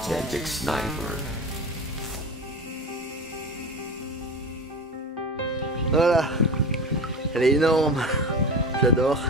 authentic sniper. Voilà, elle est énorme, j'adore.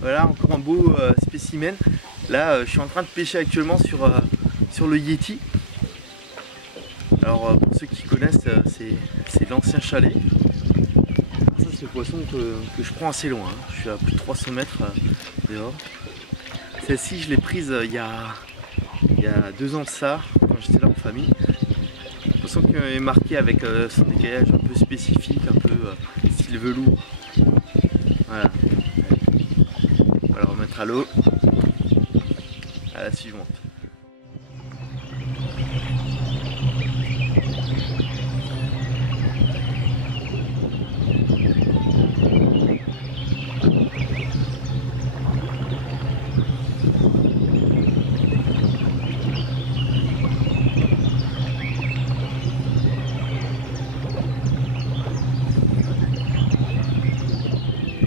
Voilà encore un beau spécimen. Là je suis en train de pêcher actuellement sur le Yeti. Alors pour ceux qui connaissent, c'est l'ancien chalet. Ça c'est le poisson que je prends assez loin, hein. Je suis à plus de 300 mètres dehors. Celle-ci je l'ai prise il y a 2 ans de ça, quand j'étais là en famille. Le poisson qui est marqué avec son écaillage un peu spécifique, un peu style velours. Voilà. On va le remettre à l'eau. À la suivante.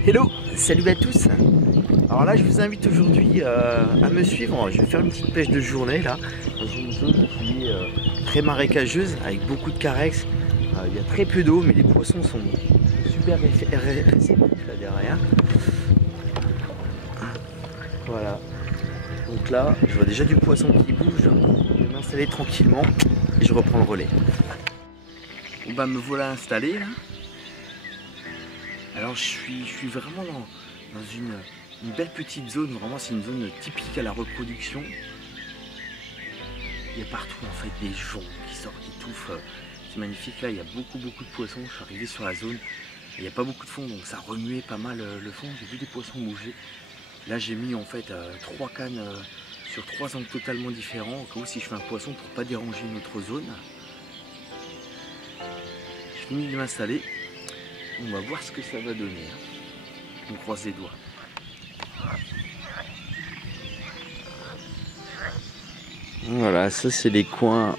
Hello, salut à tous. Alors là je vous invite aujourd'hui à me suivre. Je vais faire une petite pêche de journée là, dans une zone qui est très marécageuse avec beaucoup de carex. Il y a très peu d'eau mais les poissons sont super réceptifs là derrière. Voilà. Donc là je vois déjà du poisson qui bouge. Je vais m'installer tranquillement et je reprends le relais. Bon bah me voilà installé là. Alors je suis vraiment dans une belle petite zone, vraiment c'est une zone typique à la reproduction. Il y a partout en fait des joncs qui sortent, qui touffent, c'est magnifique. Là il y a beaucoup de poissons, je suis arrivé sur la zone, il n'y a pas beaucoup de fond donc ça remuait pas mal le fond, j'ai vu des poissons bouger. Là j'ai mis en fait 3 cannes sur 3 angles totalement différents, au cas où si je fais un poisson pour pas déranger notre zone. Je finis de m'installer. On va voir ce que ça va donner. On croise les doigts. Voilà, ça c'est les coins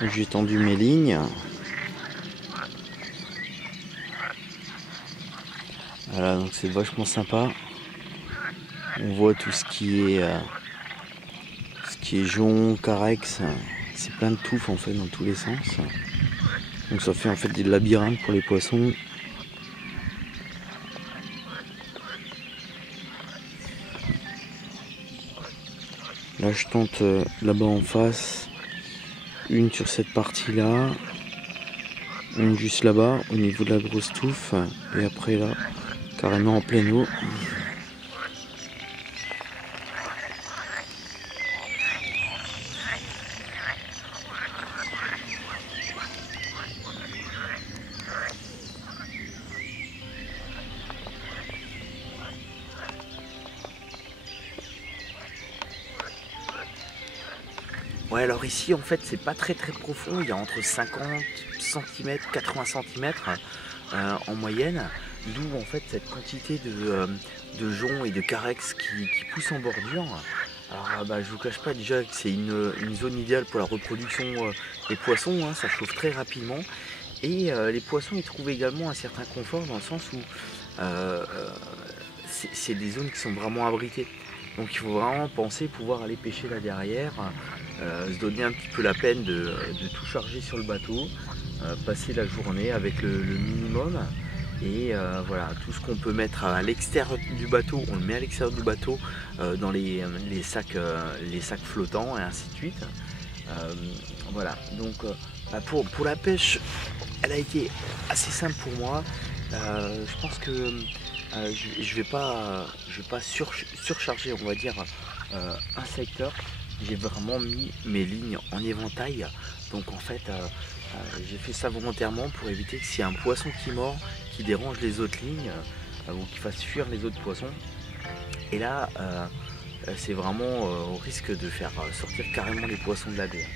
où j'ai tendu mes lignes. Voilà, donc c'est vachement sympa. On voit tout ce qui est jonc, carex. C'est plein de touffes en fait dans tous les sens. Donc ça fait en fait des labyrinthes pour les poissons. Là je tente là-bas en face, une sur cette partie là, une juste là-bas au niveau de la grosse touffe, et après là, carrément en pleine eau. Ouais, alors ici en fait c'est pas très profond, il y a entre 50 cm, 80 cm en moyenne, d'où en fait cette quantité de joncs et de carex qui poussent en bordure. Alors bah, je vous cache pas déjà que c'est une zone idéale pour la reproduction des poissons, hein, ça chauffe très rapidement et les poissons ils trouvent également un certain confort dans le sens où c'est des zones qui sont vraiment abritées. Donc il faut vraiment penser pouvoir aller pêcher là derrière, se donner un petit peu la peine de tout charger sur le bateau, passer la journée avec le minimum. Et voilà, tout ce qu'on peut mettre à l'extérieur du bateau, on le met à l'extérieur du bateau dans les sacs flottants et ainsi de suite. Voilà, donc pour la pêche, elle a été assez simple pour moi. Je pense que je vais pas surcharger, on va dire, un secteur. J'ai vraiment mis mes lignes en éventail. Donc en fait, j'ai fait ça volontairement pour éviter que s'il y a un poisson qui mord, qui dérange les autres lignes ou qui fasse fuir les autres poissons. Et là, c'est vraiment au risque de faire sortir carrément les poissons de la baie.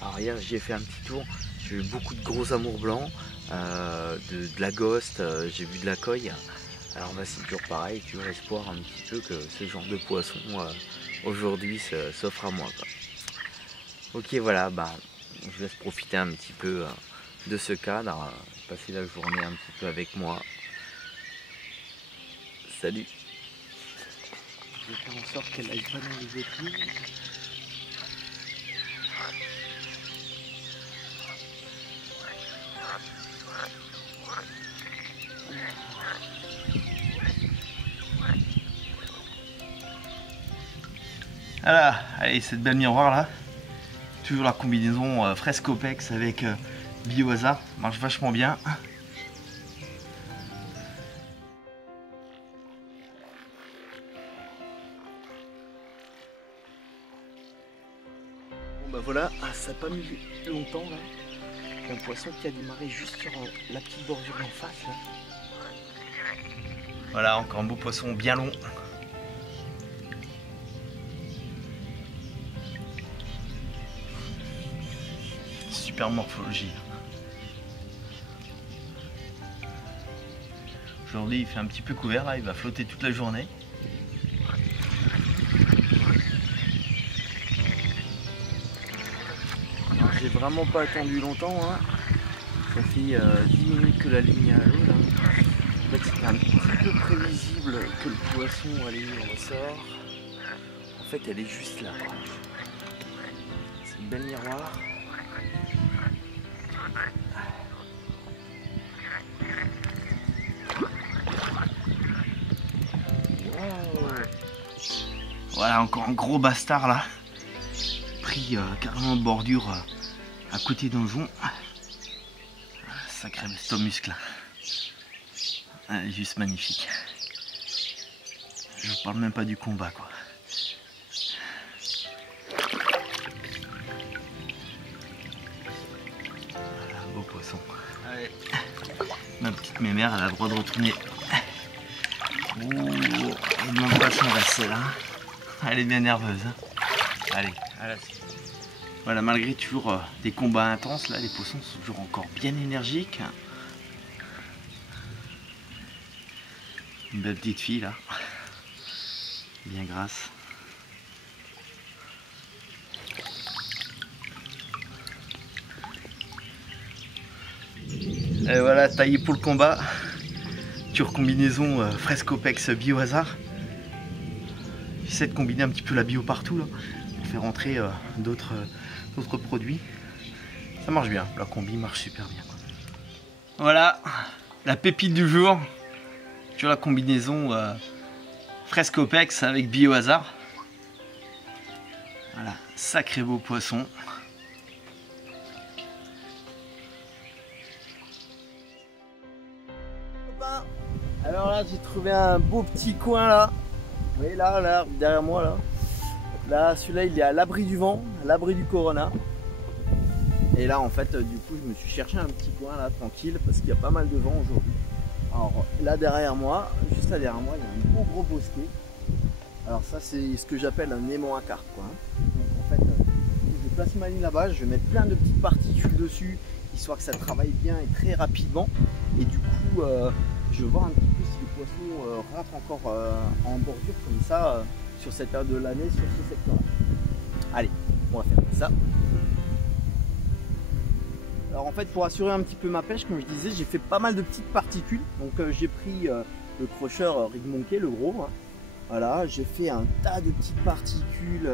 Alors hier, j'ai fait un petit tour. J'ai eu beaucoup de gros amours blancs, de la ghost, j'ai vu de la coille. Alors bah, c'est toujours pareil, toujours espoir un petit peu que ce genre de poisson aujourd'hui s'offre à moi, quoi. Ok, voilà, bah, je vous laisse profiter un petit peu de ce cadre, passer la journée un petit peu avec moi. Salut. Je vais faire en sorte qu'elle aille pas dans les autres lignes. Voilà, allez, cette belle miroir là, toujours la combinaison Frescopex avec Biohazard, marche vachement bien. Bon bah voilà, ça n'a pas mis longtemps là. Un poisson qui a démarré juste sur la petite bordure en face là. Voilà, encore un beau poisson bien long. Super morphologie. Aujourd'hui il fait un petit peu couvert là, il va flotter toute la journée. J'ai vraiment pas attendu longtemps, hein. Ça fait 10 minutes que la ligne est à l'eau là. En fait c'était un petit peu prévisible que le poisson allait ressort. En fait elle est juste là. C'est une belle miroir. Voilà, encore un gros bastard là, pris carrément de bordure à côté d'un jonc. Sacré bestomuscle, juste magnifique. Je vous parle même pas du combat quoi. Voilà, beau poisson. Allez. Ma petite mémère, elle a le droit de retourner. Oh, elle demande pas son reste celle-là. Elle est bien nerveuse. Hein. Allez, à la suite. Voilà, malgré toujours des combats intenses, là, les poissons sont toujours encore bien énergiques. Une belle petite fille là, bien grasse. Et voilà, taillé pour le combat. Sur combinaison Frescopex Biohazard. J'essaie de combiner un petit peu la bio partout là, pour faire rentrer d'autres produits. Ça marche bien, la combi marche super bien quoi. Voilà, la pépite du jour sur la combinaison Frescopex avec Biohazard. Voilà, sacré beau poisson. Alors là j'ai trouvé un beau petit coin là. Vous voyez là, derrière moi là. Là, celui-là il est à l'abri du vent, à l'abri du corona. Et là en fait du coup je me suis cherché un petit coin là tranquille parce qu'il y a pas mal de vent aujourd'hui. Alors là derrière moi, juste là derrière moi, il y a un gros bosquet. Alors ça c'est ce que j'appelle un aimant à carpe quoi. Donc en fait je place ma ligne là-bas, je vais mettre plein de petites particules dessus, histoire que ça travaille bien et très rapidement. Et du coup je vais voir un petit peu si les poissons rentrent encore en bordure comme ça sur cette période de l'année, sur ce secteur-là. Allez, on va faire ça. Alors en fait, pour assurer un petit peu ma pêche, comme je disais, j'ai fait pas mal de petites particules. Donc j'ai pris le crocheur Rig Monkey, le gros. Hein. Voilà, j'ai fait un tas de petites particules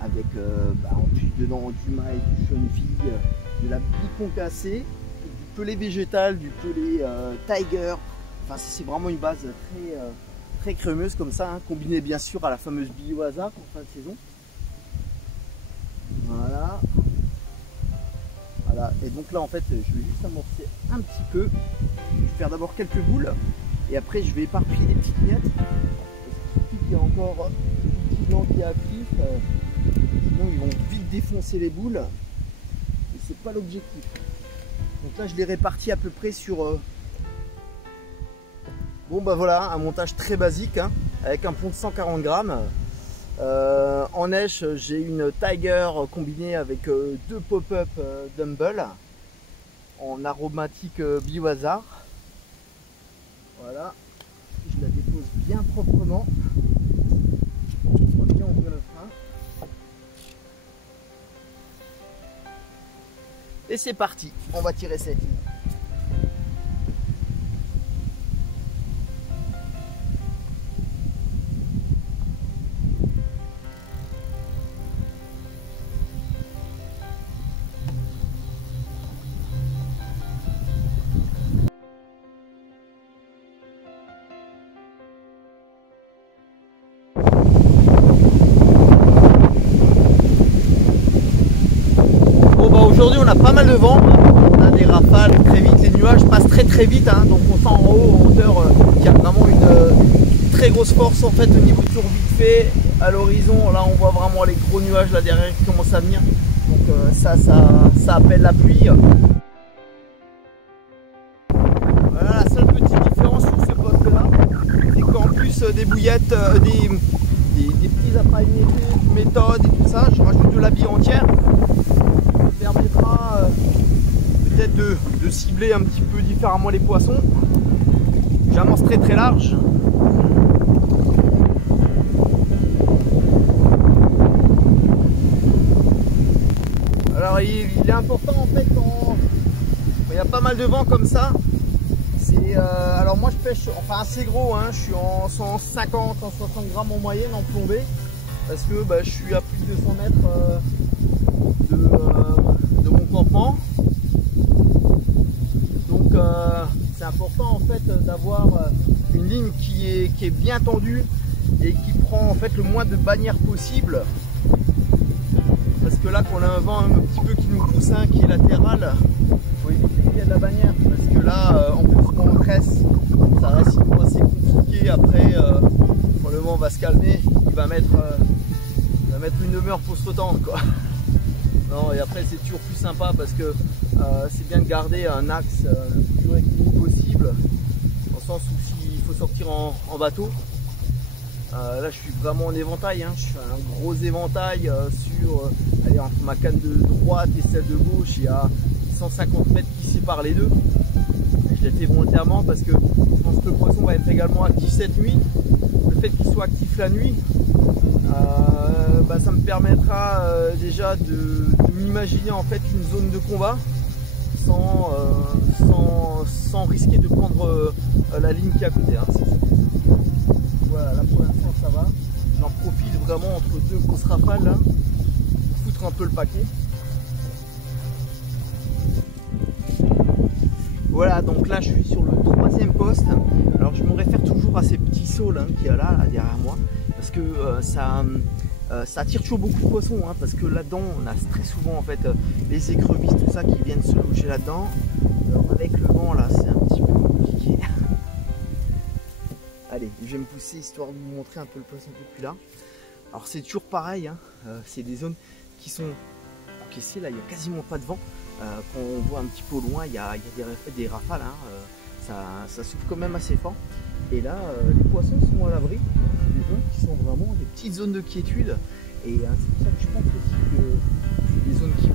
avec en plus dedans du maïs, du chenille, de la picon cassée, du pelé végétal, du pelé tiger. Enfin, c'est vraiment une base très crémeuse comme ça, hein, combinée bien sûr à la fameuse Biohazard en fin de saison. Voilà. Voilà. Et donc là en fait je vais juste amorcer un petit peu. Je vais faire d'abord quelques boules. Et après je vais éparpiller des petites miettes. Il y a encore des petits blancs qui actifs. Sinon ils vont vite défoncer les boules. Et c'est pas l'objectif. Donc là je les répartis à peu près sur... Bon bah voilà, un montage très basique hein, avec un pont de 140 grammes. En neige, j'ai une Tiger combinée avec deux pop-up dumbbell en aromatique biohazard. Voilà, je la dépose bien proprement. On va bien ouvrir le frein. Et c'est parti, on va tirer cette ligne. Aujourd'hui on a pas mal de vent, on a des rafales très vite, les nuages passent très vite hein, donc on sent en haut en hauteur qu'il y a vraiment une très grosse force en fait au niveau de tour vite fait. À l'horizon là on voit vraiment les gros nuages là derrière qui commencent à venir, donc ça appelle la pluie. Voilà, la seule petite différence sur ce poste là, c'est qu'en plus des bouillettes, des petits appareils méthode et tout ça, je rajoute de la bille entière. Permettra peut-être de cibler un petit peu différemment les poissons. J'amorce très large. Alors il est important en fait quand il y a pas mal de vent comme ça. Alors moi je pêche enfin assez gros hein, je suis en 150, 160 grammes en moyenne en plombée parce que je suis à plus de 200 mètres de mon campement, donc c'est important en fait d'avoir une ligne qui est bien tendue et qui prend en fait le moins de bannières possible, parce que là qu'on a un vent un petit peu qui nous pousse hein, qui est latéral, il faut éviter qu'il y ait de la bannière parce que là en plus quand on tresse ça reste assez compliqué après quand le vent va se calmer il va mettre une demi-heure pour se retendre quoi. Non, et après c'est toujours plus sympa parce que c'est bien de garder un axe le plus rectiligne possible, dans le sens où s'il faut sortir en bateau, là je suis vraiment en éventail, hein, je suis un gros éventail allez, entre ma canne de droite et celle de gauche, il y a 150 mètres qui séparent les deux. Et je l'ai fait volontairement parce que je pense que le poisson va être également actif cette nuit. Le fait qu'il soit actif la nuit, ça me permettra déjà de m'imaginer en fait une zone de combat sans risquer de prendre la ligne qui est à côté. Hein. Voilà, là pour l'instant ça va. J'en profite vraiment entre deux grosses rafales là, pour foutre un peu le paquet. Voilà, donc là je suis sur le 3e poste. Alors je me réfère toujours à ces petits saules hein, qu'il y a là derrière moi, parce que ça attire toujours beaucoup de poissons hein, parce que là-dedans on a très souvent en fait les écrevisses, tout ça qui viennent se loger là-dedans. Alors avec le vent là c'est un petit peu compliqué. Allez, je vais me pousser histoire de vous montrer un peu le poisson un peu plus là. Alors c'est toujours pareil, hein, c'est des zones qui sont encaissées, là il n'y a quasiment pas de vent. Quand on voit un petit peu au loin, il y a des rafales, hein, ça souffle quand même assez fort. Et là, les poissons sont à l'abri, des zones qui sont vraiment des petites zones de quiétude. Et c'est pour ça que je pense aussi que c'est des zones qui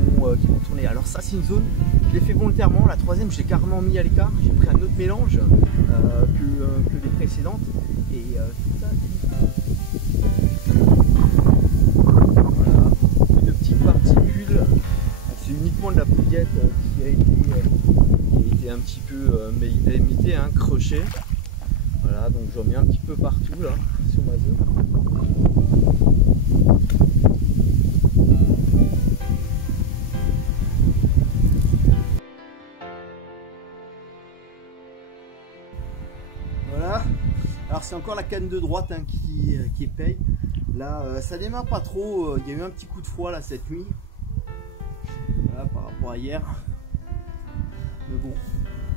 vont tourner. Alors ça, c'est une zone, je l'ai fait volontairement. La 3e, je l'ai carrément mis à l'écart. J'ai pris un autre mélange que les précédentes. Et tout ça, voilà, de petites particules. C'est uniquement de la bouillette qui a été un petit peu imitée, hein, crochée. Voilà, donc j'en mets un petit peu partout là sur ma zone. Voilà, alors c'est encore la canne de droite hein, qui paye. Là, ça démarre pas trop, il y a eu un petit coup de froid là cette nuit. Voilà, par rapport à hier. Mais bon,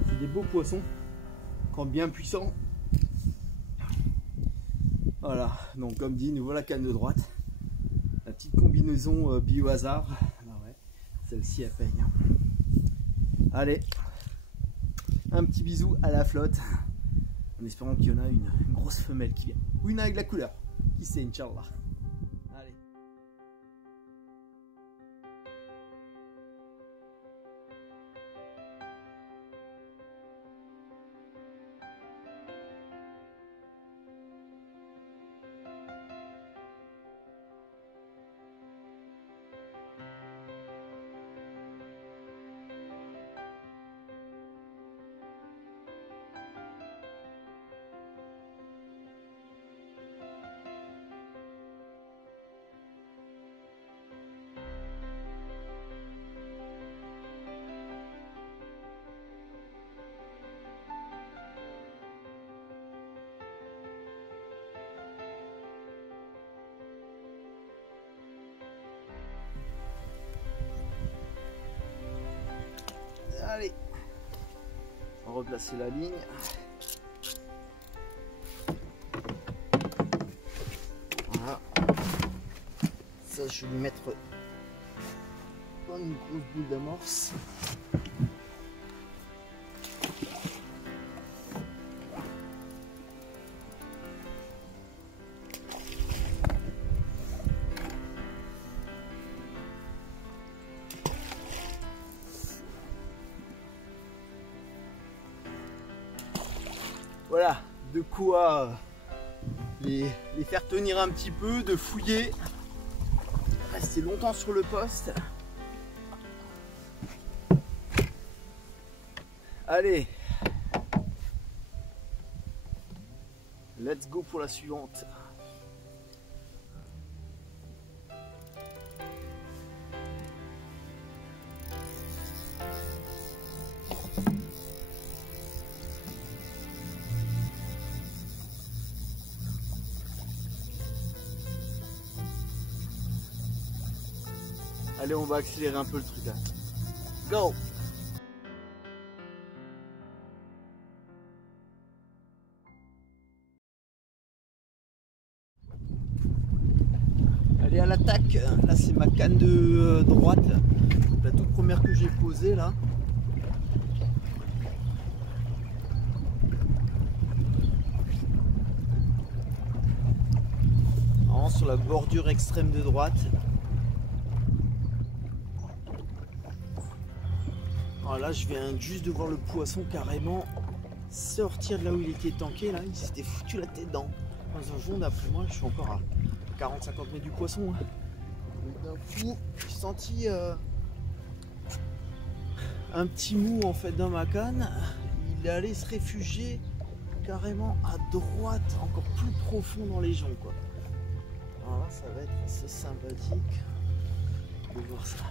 c'est des beaux poissons, quand bien puissants. Voilà, donc comme dit, nous voilà canne de droite. La petite combinaison bio-hasard. Ah ouais, celle-ci elle paye. Hein. Allez, un petit bisou à la flotte. En espérant qu'il y en a une grosse femelle qui vient. Ou une avec la couleur. Qui sait, Inch'Allah. Allez. Allez, on va replacer la ligne. Voilà. Ça, je vais lui mettre dans une grosse boule d'amorce. Voilà, de quoi les faire tenir un petit peu, de fouiller, rester longtemps sur le poste. Allez, let's go pour la suivante. Allez, on va accélérer un peu le truc là. Go! Allez, à l'attaque. Là, c'est ma canne de droite. La toute première que j'ai posée là. Vraiment sur la bordure extrême de droite. Alors là, je viens juste de voir le poisson carrément sortir de là où il était tanké. Là, il s'était foutu la tête dans un jour d'après moi. Je suis encore à 40-50 mètres du poisson. Hein. D'un coup, j'ai senti un petit mou en fait dans ma canne. Il est allé se réfugier carrément à droite, encore plus profond dans les joncs, quoi. Alors là, ça va être assez sympathique de voir ça.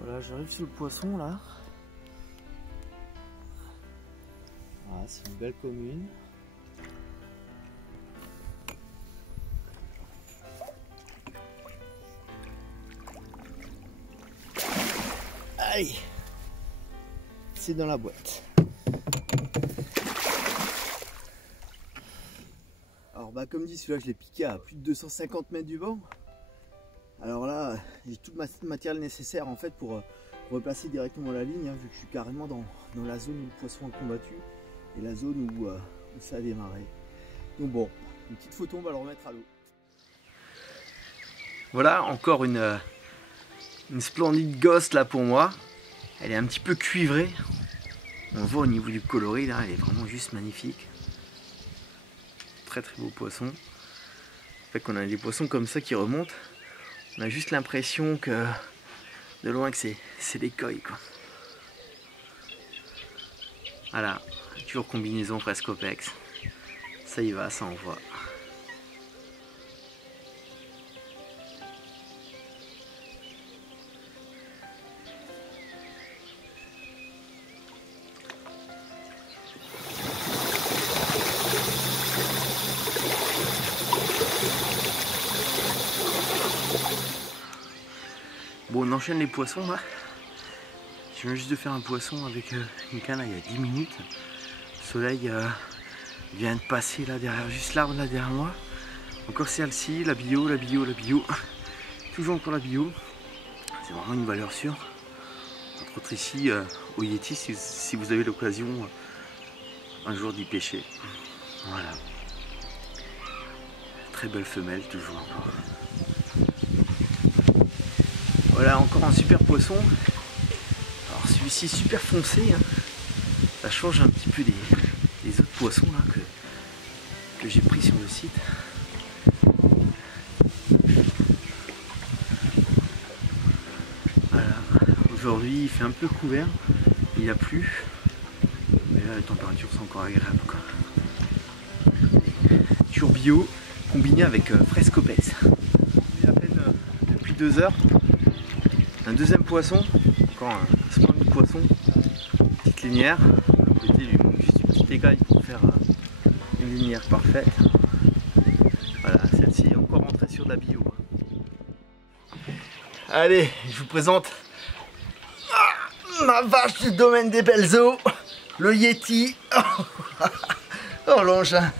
Voilà, j'arrive sur le poisson là. Voilà, c'est une belle commune. Allez, c'est dans la boîte. Alors bah comme dit, celui-là je l'ai piqué à plus de 250 mètres du banc. Alors là, j'ai tout le matériel nécessaire en fait pour replacer directement la ligne, hein, vu que je suis carrément dans la zone où le poisson a combattu et la zone où ça a démarré. Donc bon, une petite photo, on va le remettre à l'eau. Voilà, encore une splendide gosse là pour moi. Elle est un petit peu cuivrée. On voit au niveau du coloris là, elle est vraiment juste magnifique. Très très beau poisson. En fait, qu'on a des poissons comme ça qui remontent, on a juste l'impression que de loin que c'est des coilles quoi. Voilà, toujours combinaison Frescopex. Ça y va, ça envoie. Bon, on enchaîne les poissons là. Je viens juste de faire un poisson avec une canne là, il y a 10 minutes. Le soleil vient de passer là derrière, juste l'arbre là derrière moi. Encore celle-ci, la bio, la bio, la bio. Toujours encore la bio. C'est vraiment une valeur sûre. Entre autres ici au Yeti, si vous avez l'occasion un jour d'y pêcher. Voilà. Très belle femelle toujours encore. Voilà encore un super poisson. Alors celui-ci super foncé. Hein. Ça change un petit peu des autres poissons là que j'ai pris sur le site. Voilà. Aujourd'hui il fait un peu couvert. Il a plu. Mais là les températures sont encore agréables quoi. Toujours bio combiné avec frescopes. À peine depuis 2 heures. Un deuxième poisson, encore un splendide poisson, petite linière, à côté lui manque juste une petite écaille pour faire une linière parfaite. Voilà, celle-ci est encore rentrée sur de la bio. Allez, je vous présente ma vache du domaine des belles eaux, le Yeti. Oh l'engin.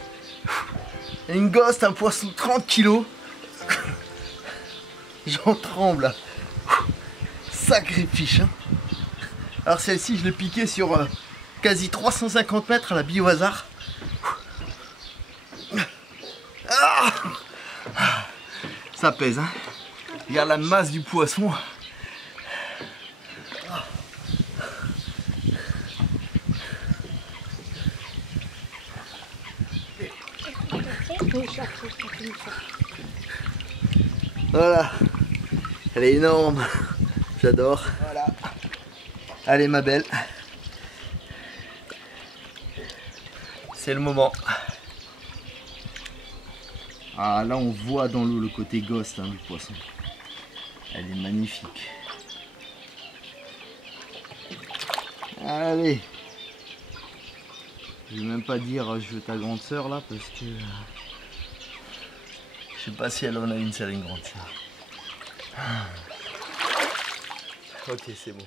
Une ghost, un poisson de 30 kg. J'en tremble. Sacré fiche. Hein. Alors celle-ci, je l'ai piquée sur quasi 350 mètres à la bille au hasard. Ah, ça pèse. Hein. Regarde la masse du poisson. Voilà. Elle est énorme. J'adore. Voilà. Allez ma belle. C'est le moment. Ah là on voit dans l'eau le côté ghost hein, du poisson. Elle est magnifique. Allez. Je vais même pas dire je veux ta grande sœur là parce que je sais pas si elle en a une, c'est une grande sœur. Ok, c'est bon.